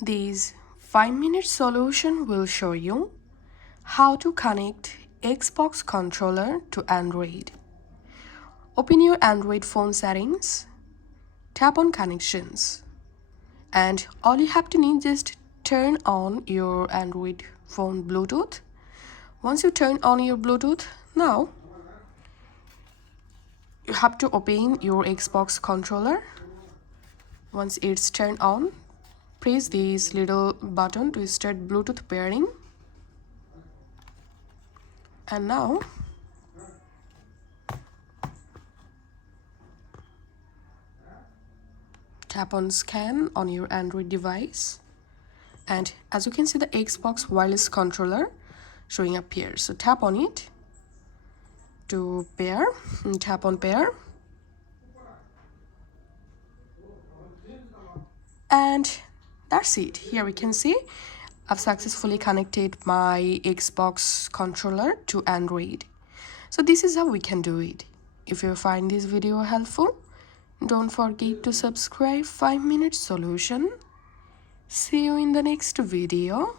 This 5-minute solution will show you how to connect Xbox controller to Android. Open your Android phone settings, tap on connections, and all you have to need is just turn on your Android phone Bluetooth. Once you turn on your Bluetooth, now you have to open your Xbox controller. Once it's turned on, press this little button to start Bluetooth pairing. And now tap on scan on your Android device. And as you can see, the Xbox wireless controller showing up here. So tap on it to pair, and tap on pair. And that's it. Here we can see I've successfully connected my Xbox controller to Android. So this is how we can do it. If you find this video helpful, don't forget to subscribe 5-minute solution. See you in the next video.